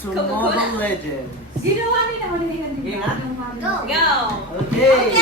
Tomorrow Legend. Ginawa nila mo nila Go! Go! Okay!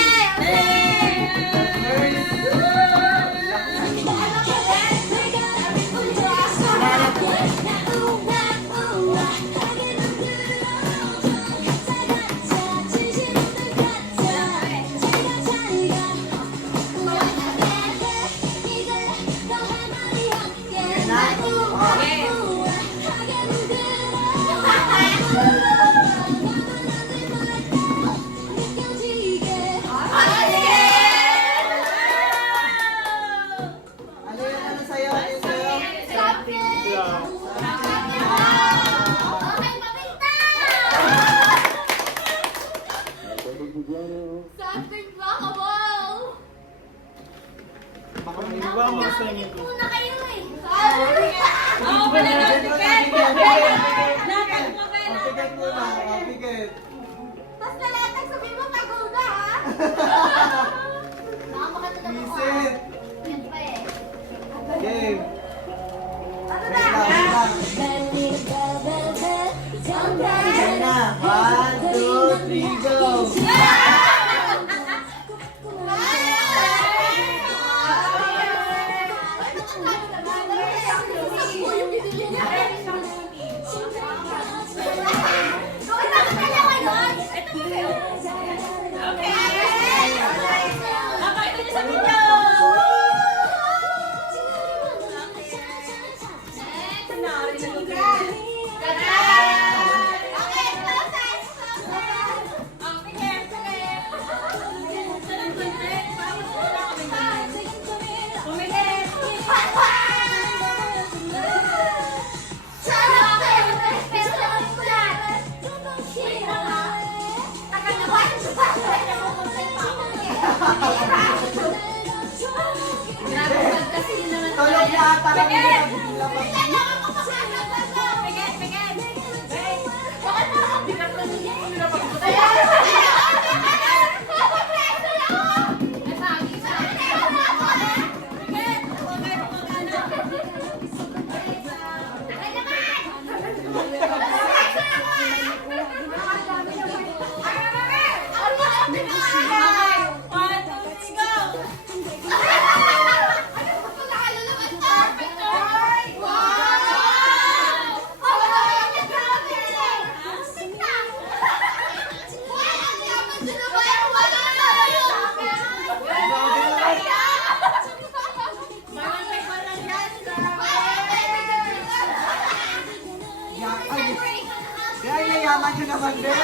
naman din.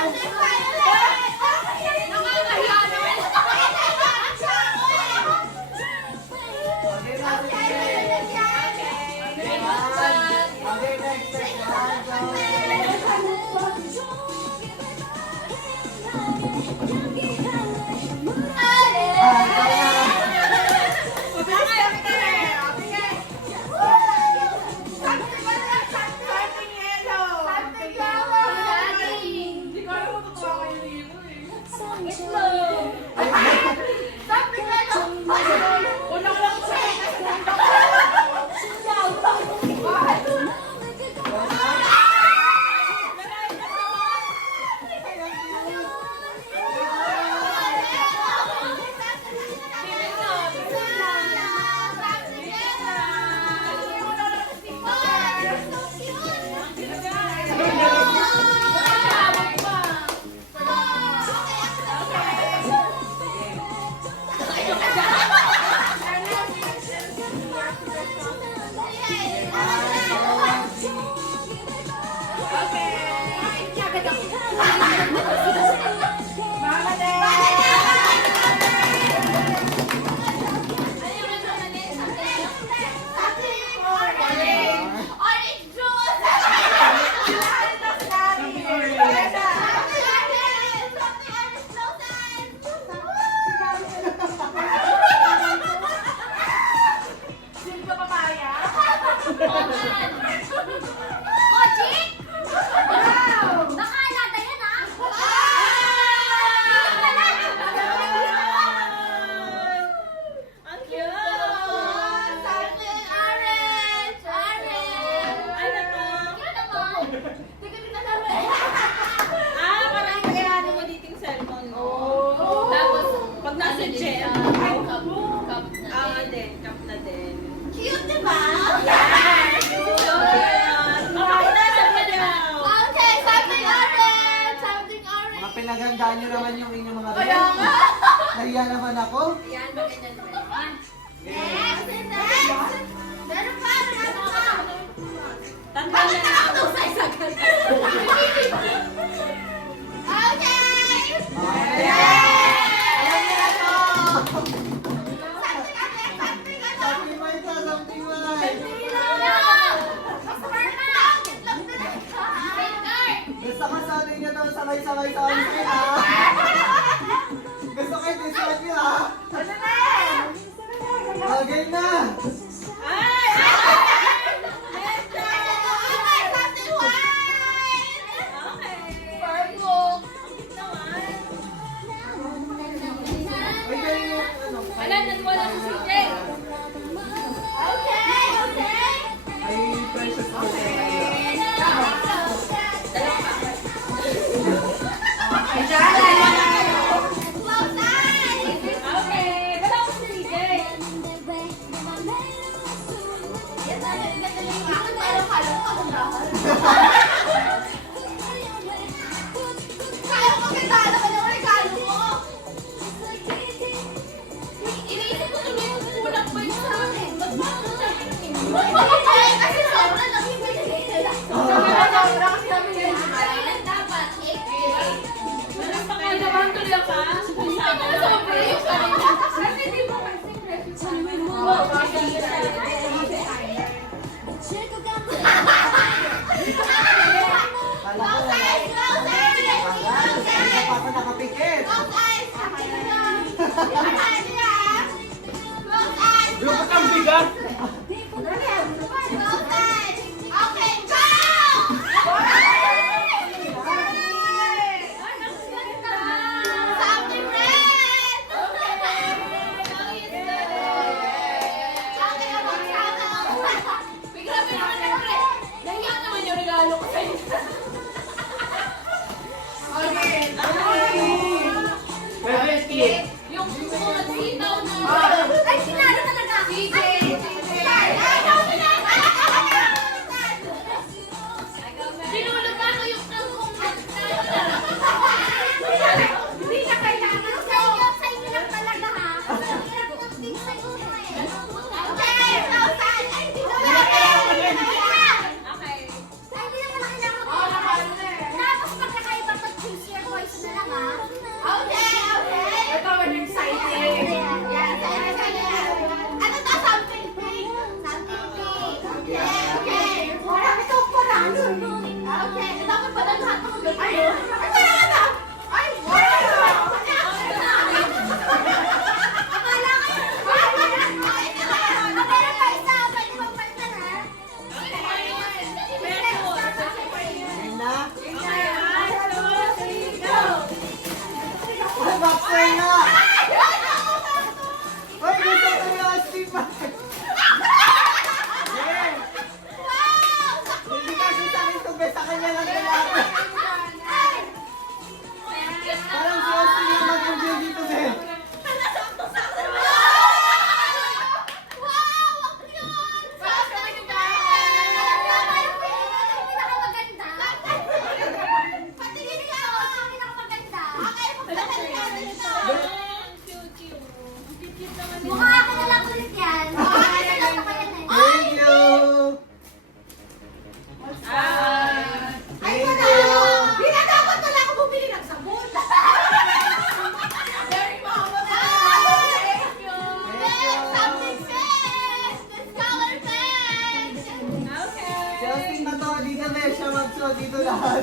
Okay, natin din. Okay, next. Pinagandaan nyo naman yung inyong mga Kaya nga! Nahiya naman ako. Yan, maganda naman. Next! Meron pa! Tanda Bakit na. nakakatusay sa ganda? Okay! Alam niyo na to! Something ano? Something like that, something like. Gusto ko sa atin nyo to, sabay-sabay sa onsen ha. Gusto kayo this one nyo ha. Ano na? Okay na. Ay! Uy, kayo yung ano. Wala, naniwala si CJ. Ay, precious ko na Okay, wala ko si CJ. Kaya ko magkala ka ng regalo mo. Iniisip ko tuloy yung kulang pa yun sa akin. Ay, kasi sobra lang yung binigay nila. Sobra kasi kami ngayon. Kailan dapat? 8K. Wala pa kayo naman tuloy ka. Sobra yung kanila. Kasi di ba kasi Kala ko wala. Hindi pa ako nakapikit. Dapat ang bigat! Okay, go! Something red! Mukha ako na lang ulit yan. Mukha ako na lang ako yan eh. Thank you! Ay, Thank wala. you! Hindi na dapat pala ako bumili ng sabon. Very mama na. Thank you. Something fresh. Let's color fresh. Okay. Si Austin ba to? Dito ba siya magsuot dito lahat?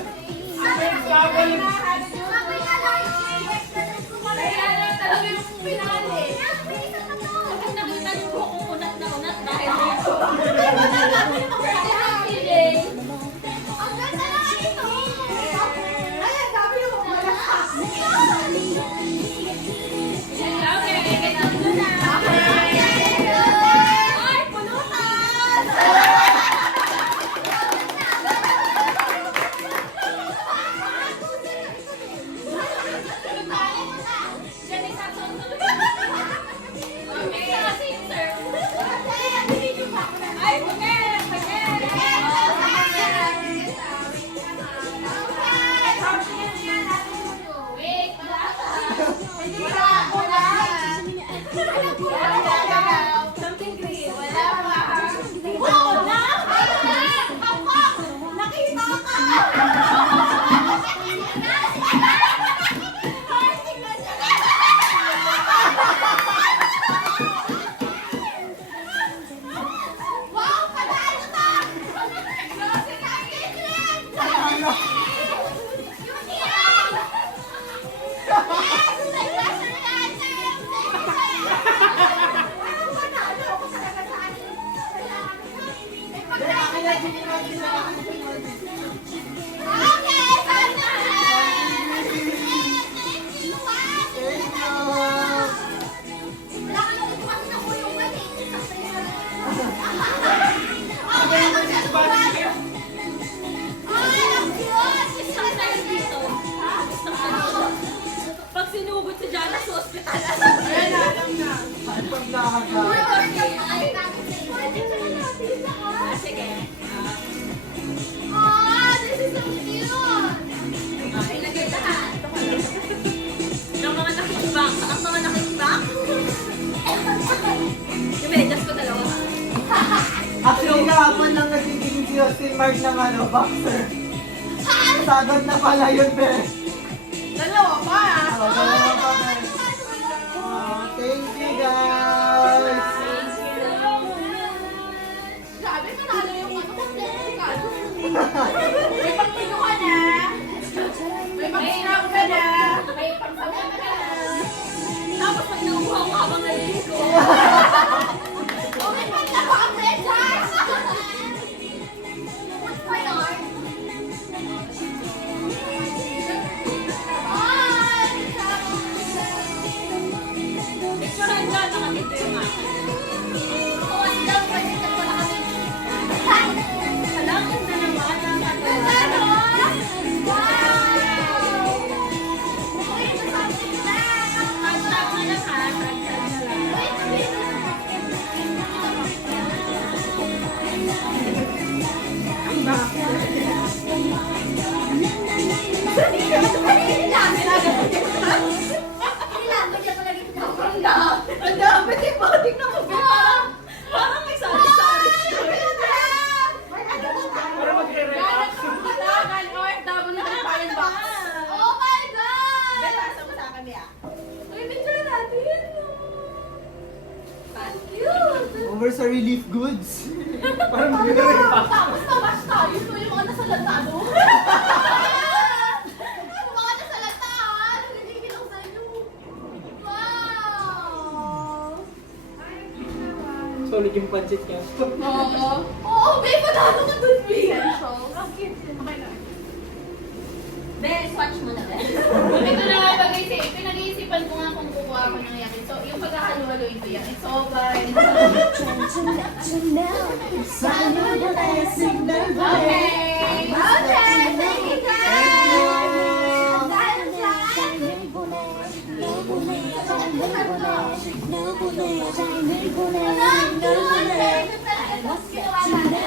Sabi nga lang, shades na lang ko pala. Kaya lang talaga yung pinali. Nakita mo to. Kapag nakita niyo po kung unat na unat dahil dito. Ang ganda naman ito. Ayan, sabi mo pala. Okay, kita mo na. Ay, pulutan! Galing sa sunod. Okay, kasi sir. Ay, okay, okay. Wait, something green. Wala pa. Wow, panalo ka! Grabe ka, Caitlyn! Yun yan! Yes! May pressure yan! Parang panalo ako talaga sa akin. May pagkain. Okay, sabi na! Thank you, Juan! Thank you! Wala ka nang ituwas na kulungan eh. Okay, mag-ano ba? Ay, ang cute! Gusto ko tayo dito. Gusto ko tayo. Pag sinugod si Jana sa ospital. Ano pag nakaka? Sige. Ah, this is so cute! Ilagay lahat. Ang mga nakikibak. Ang mga nakikibak. Yung medyas ko dalawa. Actually, kahapon lang nagtitingin si Austin Mark ng boxer. Sagad na pala yun, be. Dalawa pa. Dalawa pa, be. Thank you, guys. Sabi ko na yung ano ko, delikado. May pagpino ka na. May pag-inap ka na. May pag-sawa ka na. Tapos pag nauuha ko habang naliligo. Oh, may panlaro ang medyas! What's my arm? Ay! Picturean dyan. Nakakita yung akin. Tuwas daw, pwede ka pala kami. Alam, ganda naman. Ganda, no? Wow! Uy, ito something fresh! Hashtag na lang ha. Hashtag na lang. Wait, wait. Ang dami, di ba? Tingnan mo, be. Parang may sari-sari. Para mag-re-relax. OFW na tayo ba? Oh my God! Betasa mo sa akin, Bea. Uy, picture natin. Thank you. Over sa relief goods. Para mag-re-relax. Tapos nawash tayo. Ito yung mga nasa lantado. Yung mga nasa lantaan. Nagigilong sa inyo. Wow! Solid yung pancit niya. Oo, may panalo ka dun, Bea. Ang cute. Okay na. Be, swatch mo na, Be. Ito na nga pinag-iisipan ko nga kung kukuha ako ng yakin. So, yung pagkakalo-haloin ko yan. It's all by... Okay! Okay! Thank you, guys! Dahil dyan, Ang cute! Thank you talaga. Ginawa natin.